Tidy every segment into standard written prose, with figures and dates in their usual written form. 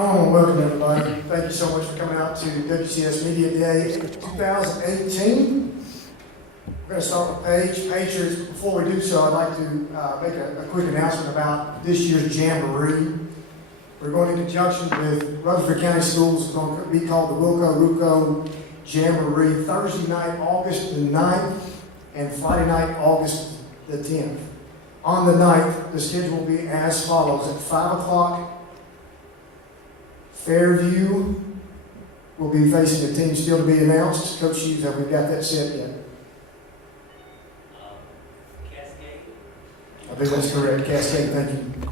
I want to welcome everybody. Thank you so much for coming out to WCS Media Day 2018. We're going to start with Patriots. Before we do so, I'd like to make a quick announcement about this year's Jamboree. We're going in conjunction with Rutherford County Schools. It's going to be called the Wilco Ruco Jamboree, Thursday night, August the 9th, and Friday night, August the 10th. On the 9th, the schedule will be as follows. At 5 o'clock, Fairview will be facing a team still to be announced. Coach Hughes, have we got that set yet? Cascade. I think that's correct. Cascade, thank you.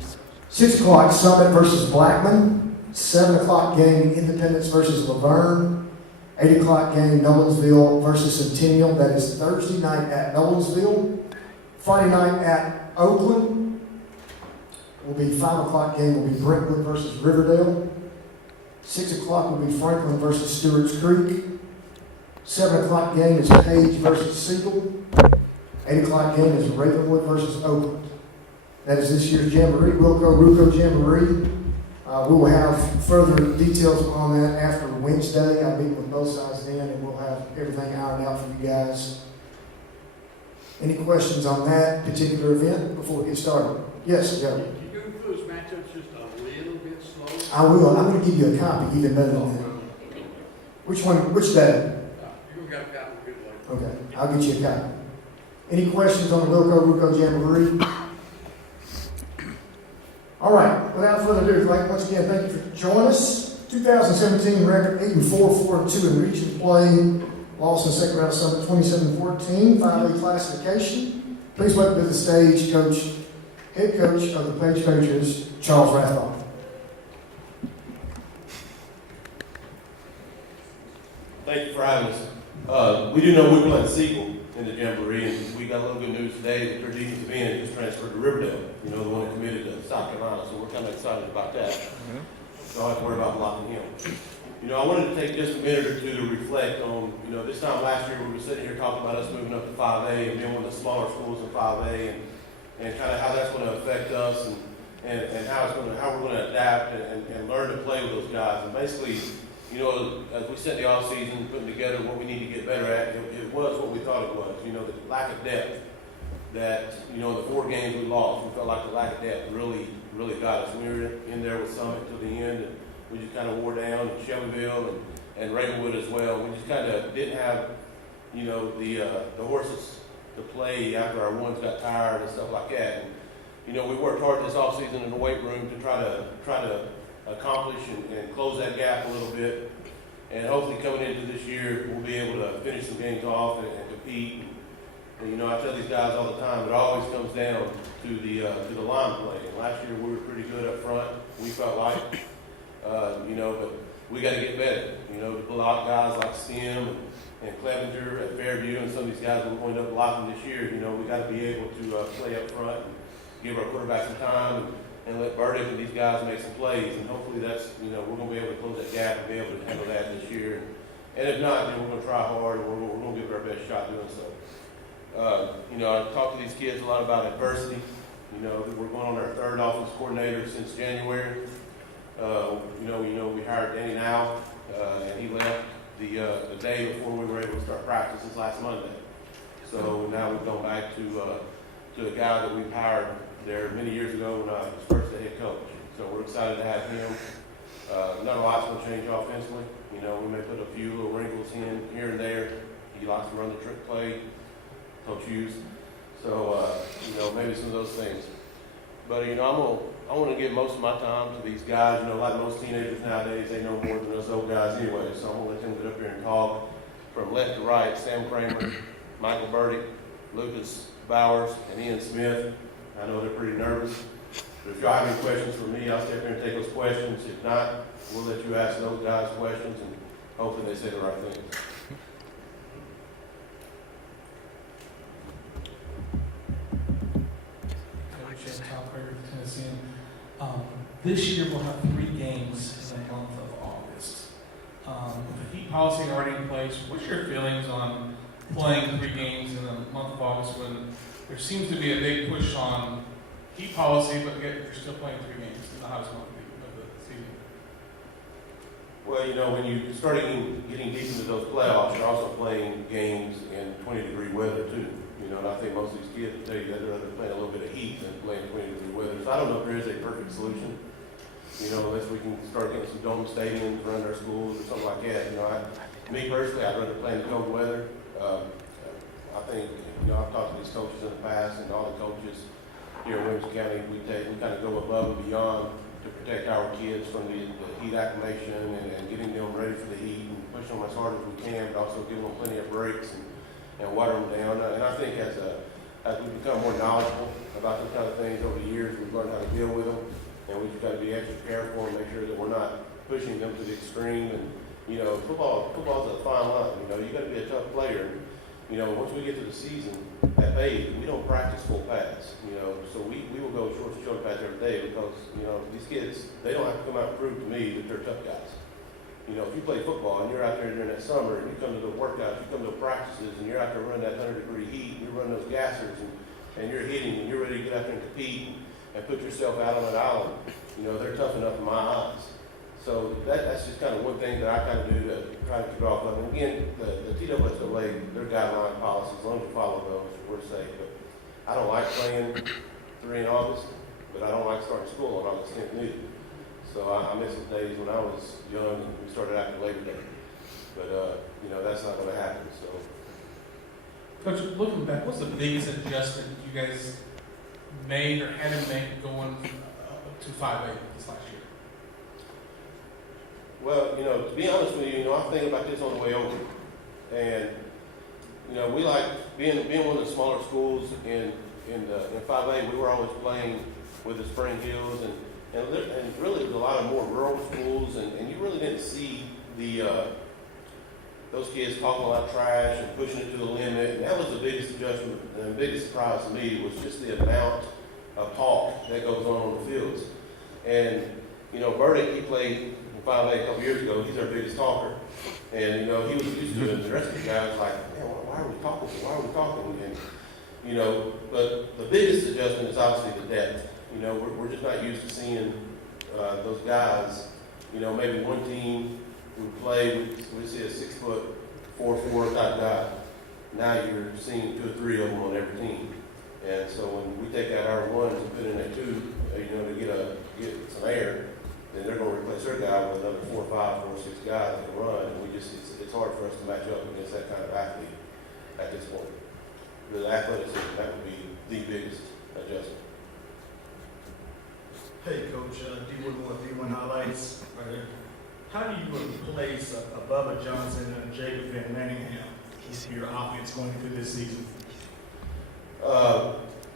6 o'clock, Summit versus Blackman. 7 o'clock game, Independence versus Laverne. 8 o'clock game, Nolensville versus Centennial. That is Thursday night at Nolensville. Friday night at Oakland. Will be 5 o'clock game will be Brentwood versus Riverdale. 6 o'clock will be Franklin versus Stewart's Creek. 7 o'clock game is Page versus Siegel. 8 o'clock game is Ravenwood versus Oakland. That is this year's Jamboree, Wilco Ruco Jamboree. We will have further details on that after Wednesday. I'll meet with both sides then, and we'll have everything ironed out for you guys. Any questions on that particular event before we get started? Yes, Joe. Can you improve those matchups just a little bit slower? I will. I'm going to give you a copy, even better than that. Which one? Which day? You got a copy, good one. Okay, I'll get you a copy. Any questions on the Wilco Ruco Jamboree? All right, without further ado, once again, thank you for joining us. 2017 record 8-4, 4-2 in region play. Lost in the second round of Summit 27-14, 5A classification. Please welcome to the stage head coach of the Page Patriots, Charles Rathbone. Thank you for having us. We do know we're playing Siegel in the Jamboree, and we got a little good news today that their defensive end just transferred to Riverdale, the one that committed to South Carolina, so we're kind of excited about that. So I don't have to worry about blocking him. I wanted to take just a minute or two to reflect on, this time last year we were sitting here talking about us moving up to 5A and being one of the smaller schools in 5A and kind of how that's going to affect us and how we're going to adapt and learn to play with those guys. And basically, as we set the off season, putting together what we need to get better at, it was what we thought it was. The lack of depth that, in the 4 games we lost, we felt like the lack of depth really got us. We were in there with Summit to the end, and we just kind of wore down, and Shelbyville and Ravenwood as well. We just kind of didn't have, the horses to play after our ones got tired and stuff like that. And, we worked hard this off season in the weight room to try to accomplish and close that gap a little bit. And hopefully coming into this year, we'll be able to finish some games off and compete. And, I tell these guys all the time, it always comes down to the line play. And last year we were pretty good up front, we felt like. But we got to get better. To block guys like Stem and Clevenger at Fairview and some of these guys that we're going to end up blocking this year. We got to be able to play up front and give our quarterback some time and let Burdick and these guys make some plays. And hopefully that's, we're going to be able to close that gap and be able to handle that this year. And if not, we're going to try hard and we're going to give it our best shot doing so. I talked to these kids a lot about adversity. We're going on our 3rd offensive coordinator since January. We hired Danny Now, and he left the day before we were able to start practice this last Monday. So now we've gone back to a guy that we've hired there many years ago when I was first the head coach. So we're excited to have him. Not a lot's going to change offensively. We may put a few little wrinkles in here and there. He likes to run the trick play, Coach Hughes. So, maybe some of those things. But, I want to give most of my time to these guys. Like most teenagers nowadays, they know more than us old guys anyway. So I'm going to let them get up here and talk from left to right. Sam Kramer, Michael Burdick, Lucas Bowers, and Ian Smith. I know they're pretty nervous. But if y'all have any questions for me, I'll step here and take those questions. If not, we'll let you ask those guys questions, and hopefully they say the right things. This year we'll have 3 games in the month of August. With the heat policy already in place, what's your feelings on playing 3 games in the month of August when there seems to be a big push on heat policy, but yet you're still playing 3 games in the hottest month of the season? Well, you know, when you start getting deep into those playoffs, you're also playing games in 20-degree weather too. You know, and I think most of these kids will tell you that they'd rather play a little bit of heat than playing 20-degree weather. So I don't know if there is a perfect solution. You know, unless we can start getting some dome stadiums around our schools or something like that. You know, me personally, I'd rather play in the cold weather. I think, you know, I've talked to these coaches in the past, and all the coaches here in Williamson County, we kind of go above and beyond to protect our kids from the heat acclimation and getting them ready for the heat and push them as hard as we can, but also giving them plenty of breaks and water them down. And I think as we become more knowledgeable about those kind of things over the years, we've learned how to deal with them, and we've just got to be extra careful and make sure that we're not pushing them to the extreme. And you know, football's a fine line. You know, you got to be a tough player. You know, once we get to the season at age, we don't practice full pads. You know, so we will go short to shoulder pads every day because, you know, these kids, they don't have to come out and prove to me that they're tough guys. You know, if you play football and you're out there during that summer and you come to the workouts, you come to the practices and you're out there running that 100-degree heat, and you're running those gassers and you're hitting and you're ready to get out there and compete and put yourself out on that island, you know, they're tough enough in my eyes. So that's just kind of one thing that I kind of do to try to keep off of. And again, the TWSLA, their guideline policies, as long as you follow those, we're safe. But I don't like playing 3 in August, but I don't like starting school on August 10th either. So I miss the days when I was young and we started after Labor Day. But, you know, that's not going to happen. So, Coach, looking back, what's the biggest adjustment you guys made or had to make going to 5A this last year? well, you know, to be honest with you, you know, I think about this on the way over. And, you know, we like being one of the smaller schools in 5A. We were always playing with the Spring Hills, and really there's a lot of more rural schools, and you really didn't see those kids talking a lot of trash and pushing it to the limit. And that was the biggest adjustment, and the biggest surprise to me was just the amount of talk that goes on the fields. And, you know, Burdick, he played in 5A a couple years ago. He's our biggest talker. And, you know, he was used to it. And the rest of the guys like, man, why are we talking? Why are we talking? And, you know, but the biggest adjustment is obviously the depth. You know, we're just not used to seeing those guys. You know, maybe one team we play, we see a 6'4" type guy. Now you're seeing 2 or 3 of them on every team. And so when we take out our ones and put in a 2, you know, to get some air, then they're going to replace their guy with another 4 or 5, 4 or 6 guys that can run. And it's hard for us to match up against that kind of athlete at this point. The athleticism, that would be the biggest adjustment. Hey, Coach, D1 highlights right there. How do you replace a Bubba Johnson and a Jacob Van Manningham for your offense going through this season?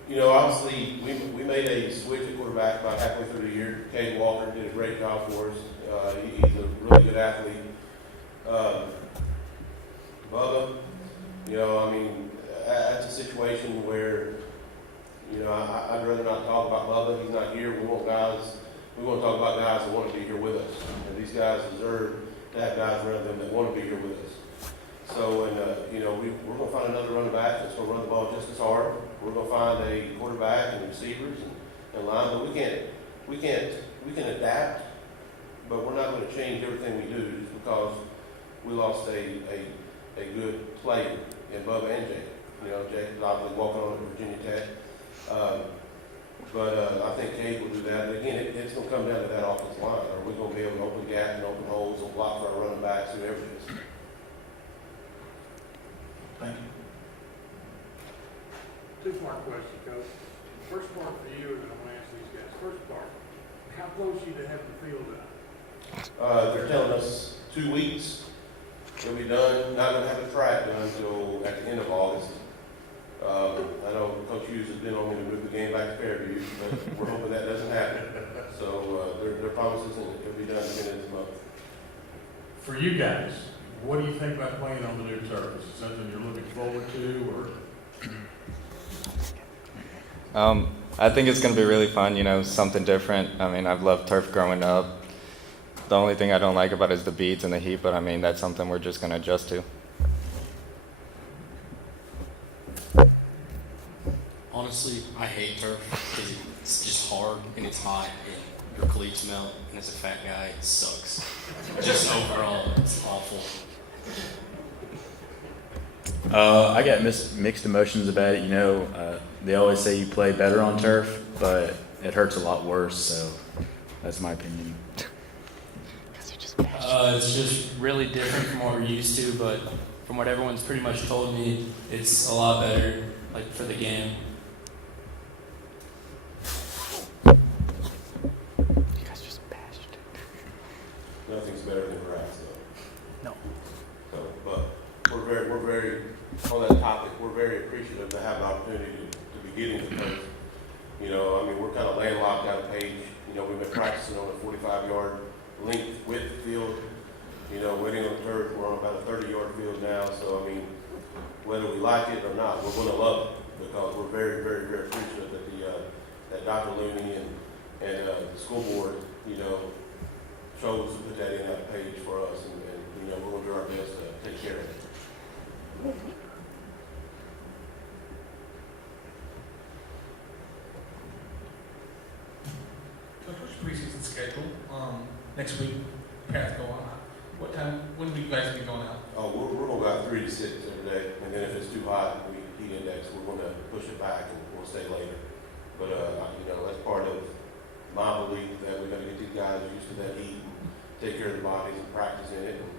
You know, obviously, we made a switch at quarterback about halfway through the year. Cade Walker did a great job for us. He's a really good athlete. Bubba, you know, I mean, that's a situation where, you know, I'd rather not talk about Bubba. He's not here. We want to talk about guys that want to be here with us. And these guys deserve to have guys around them that want to be here with us. So, you know, we're going to find another running back that's going to run the ball just as hard. We're going to find a quarterback and receivers and line, but we can adapt, but we're not going to change everything we do just because we lost a good player in Bubba and Jake. You know, Jake is obviously walking on to Virginia Tech. But I think Cade will do that. But again, it's going to come down to that offensive line. Are we going to be able to open gaps and open holes and block for our running backs, whoever it is? Thank you. 2-part question, Coach. First part for you, and I'm going to ask these guys. First part, how close are you to having the field done? They're telling us 2 weeks. It'll be done. Not going to have a track done until at the end of August. I know Coach Hughes has been on me to move the game back to Fairview, but we're hoping that doesn't happen. So their promises, and it'll be done at the end of this month. For you guys, what do you think about playing on the new turf? Is it something you're looking forward to, or? I think it's going to be really fun, you know, something different. I mean, I've loved turf growing up. The only thing I don't like about it is the beads and the heat, but I mean, that's something we're just going to adjust to. Honestly, I hate turf because it's just hard and it's hot. And your cleats melt, and as a fat guy, it sucks. Just overall, it's awful. I got mixed emotions about it. You know, they always say you play better on turf, but it hurts a lot worse. So that's my opinion. It's just really different from what we're used to, but from what everyone's pretty much told me, it's a lot better, like, for the game. You guys just bashed it. Nothing's better than grass, though. No. So, but we're very, on that topic, we're very appreciative to have an opportunity to be getting the turf. You know, I mean, we're kind of landlocked out of Page. You know, we've been practicing on a 45-yard length width field. You know, waiting on the turf, we're on about a 30-yard field now. So, I mean, whether we like it or not, we're going to love it because we're very, very, very appreciative that that Dr. Looney and the school board, you know, chose to put that in that Page for us, and you know, we're going to do our best to take care of it. So what's your preseason schedule? Next week, pads go on. What time, when do you guys be going out? Oh, we're going to go out 3 to 6 every day, and then if it's too hot, we heat index, we're going to push it back and we'll stay later. But, you know, that's part of my belief that we're going to get these guys used to that heat and take care of their bodies and practice in it. And,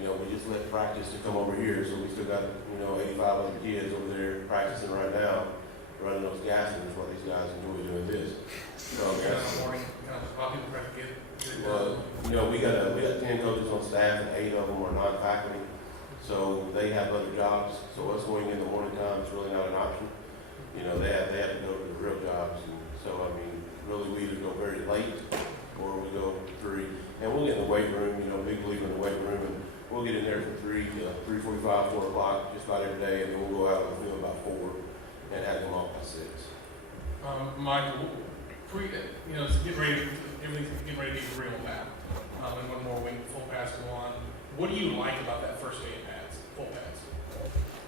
you know, we just let practice to come over here, so we still got, you know, 85 other kids over there practicing right now, running those gas meters while these guys enjoy doing this. So, Kind of morning, kind of coffee prep, get it done. you know, we got 10 coaches on staff, and 8 of them are non-faculty, so they have other jobs. So us going in the morning time is really not an option. You know, they have to go to the real jobs, and so I mean, really, we either go very late or we go 3, and we'll get in the weight room. You know, big believer in the weight room, and we'll get in there from 3 to 3:45, 4 o'clock, just about every day, and then we'll go out on the field about 4 and have them off by 6. Michael, you know, it's getting ready, everything's getting ready to be real now. And one more week, full pads go on. What do you like about that first day of pads, full pads?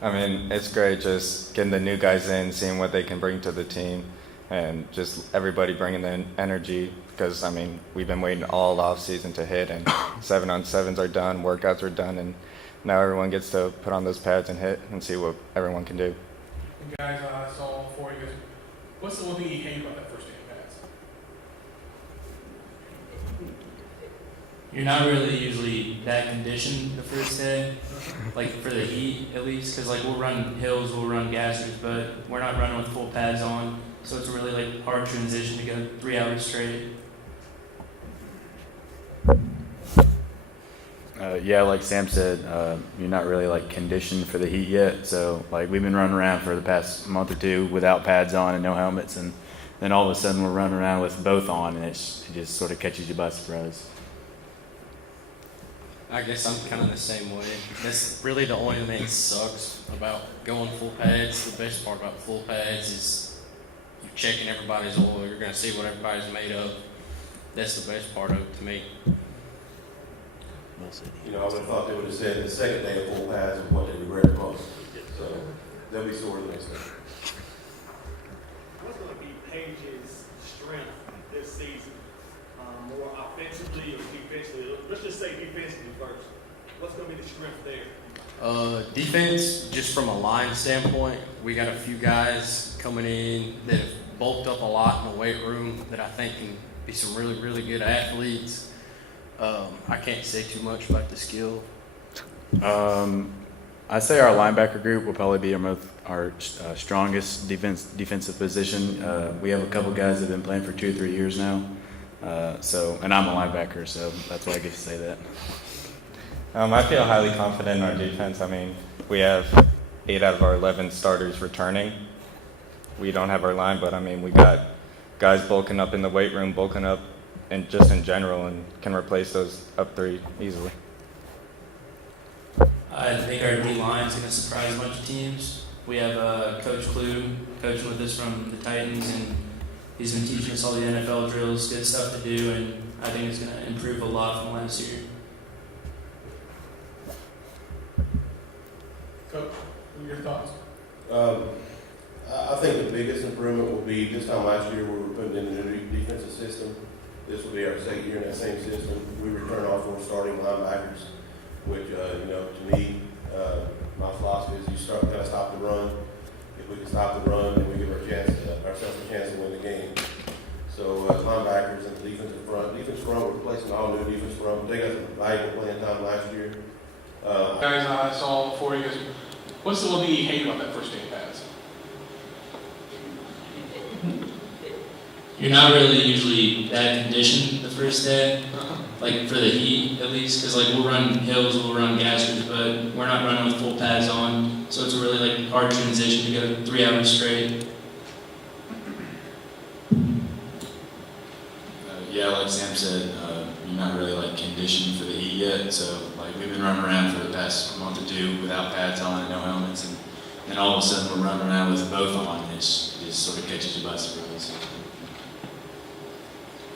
I mean, it's great just getting the new guys in, seeing what they can bring to the team, and just everybody bringing the energy. Because, I mean, we've been waiting all off season to hit, and 7-on-7s are done, workouts are done, and now everyone gets to put on those pads and hit and see what everyone can do. And guys, I saw all 4 of you guys. What's the one thing you hate about that first day of pads? You're not really usually that conditioned the first day, like for the heat at least, because like we'll run hills, we'll run gassers, but we're not running with full pads on, so it's a really like hard transition to go 3 hours straight. Yeah, like Sam said, you're not really like conditioned for the heat yet. So like we've been running around for the past month or 2 without pads on and no helmets, and then all of a sudden we're running around with both on, and it just sort of catches you by surprise. I guess I'm kind of the same way. That's really the only thing that sucks about going full pads. The best part about full pads is you're checking everybody's oil. You're going to see what everybody's made of. That's the best part of it to me. You know, I would have thought they would have said the second day of full pads is what they regret the most. So they'll be sore the next day. What's going to be Page's strength this season? More offensively or defensively? Let's just say defensively first. What's going to be the strength there? Defense, just from a line standpoint, we got a few guys coming in that have bulked up a lot in the weight room that I think can be some really, really good athletes. I can't say too much about the skill. I say our linebacker group will probably be our strongest defensive position. We have a couple guys that have been playing for 2 or 3 years now. And I'm a linebacker, so that's why I get to say that. I feel highly confident in our defense. I mean, we have 8 out of our 11 starters returning. We don't have our line, but I mean, we got guys bulking up in the weight room, bulking up and just in general, and can replace those up 3 easily. I think our D line is going to surprise a bunch of teams. We have Coach Clue coaching with us from the Titans, and he's been teaching us all the NFL drills, good stuff to do, and I think it's going to improve a lot from last year. Coach, what are your thoughts? I think the biggest improvement will be this time last year we were putting in a new defensive system. This will be our second year in that same system. We return all 4 starting linebackers, which, to me, my philosophy is you kind of stop the run. If we can stop the run, then we give ourselves a chance to win the game. So linebackers and the defensive front. Defense front, we're replacing all new defense front. They got some valuable playing time last year. Guys, I saw before you guys, what's the one thing you hate about that first day of pads? You're not really usually that conditioned the first day, like for the heat at least, because like we'll run hills, we'll run gassers, but we're not running with full pads on, so it's a really like hard transition to go 3 hours straight. Yeah, like Sam said, you're not really like conditioned for the heat yet. So like we've been running around for the past month or 2 without pads on and no helmets, and then all of a sudden we're running around with both on. It just sort of catches you by surprise.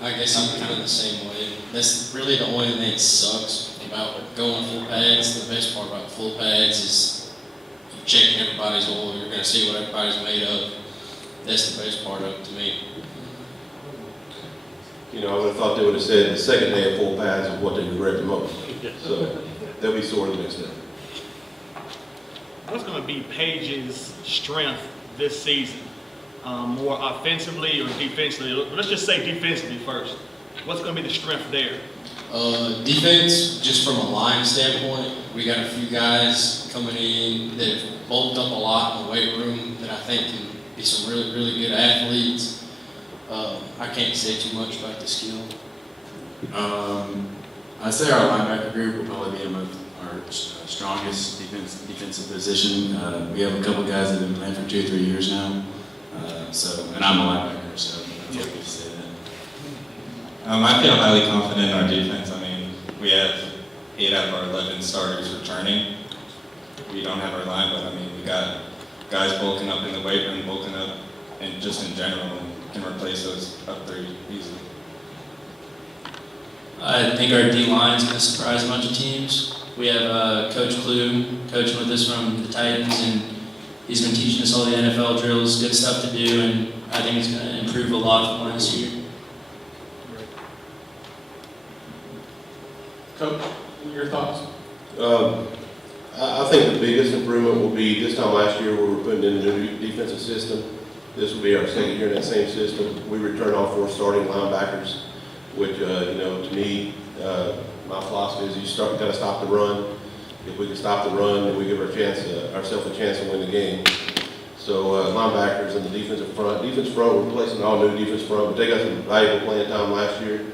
I guess I'm kind of the same way. That's really the only thing that sucks about going full pads. The best part about full pads is you're checking everybody's oil. You're going to see what everybody's made of. That's the best part of it to me. I would have thought they would have said the second day of full pads is what they regret the most. So they'll be sore the next day. What's going to be Paige's strength this season? More offensively or defensively? Let's just say defensively first. What's going to be the strength there? Defense, just from a line standpoint, we got a few guys coming in that have bulked up a lot in the weight room that I think can be some really, really good athletes. I can't say too much about the skill. I'd say our linebacker group will probably be our strongest defensive position. We have a couple guys that have been playing for 2 or 3 years now. And I'm a linebacker, so I feel good to say that. I feel highly confident in our defense. I mean, we have 8 out of our 11 starters returning. We don't have our line, but I mean, we got guys bulking up in the weight room, bulking up, and just in general, and can replace those up 3 easily. I think our D-line is going to surprise a bunch of teams. We have Coach Clue coaching with us from the Titans, and he's been teaching us all the NFL drills, good stuff to do, and I think it's going to improve a lot from last year. Coach, your thoughts? I think the biggest improvement will be this time last year where we're putting in a new defensive system. This will be our second year in that same system. We return all 4 starting linebackers, which, to me, my philosophy is you kind of stop the run. If we can stop the run, then we give ourselves a chance to win the game. So linebackers and the defensive front. Defense front, we're replacing all new defense front, but they got some valuable playing time last year.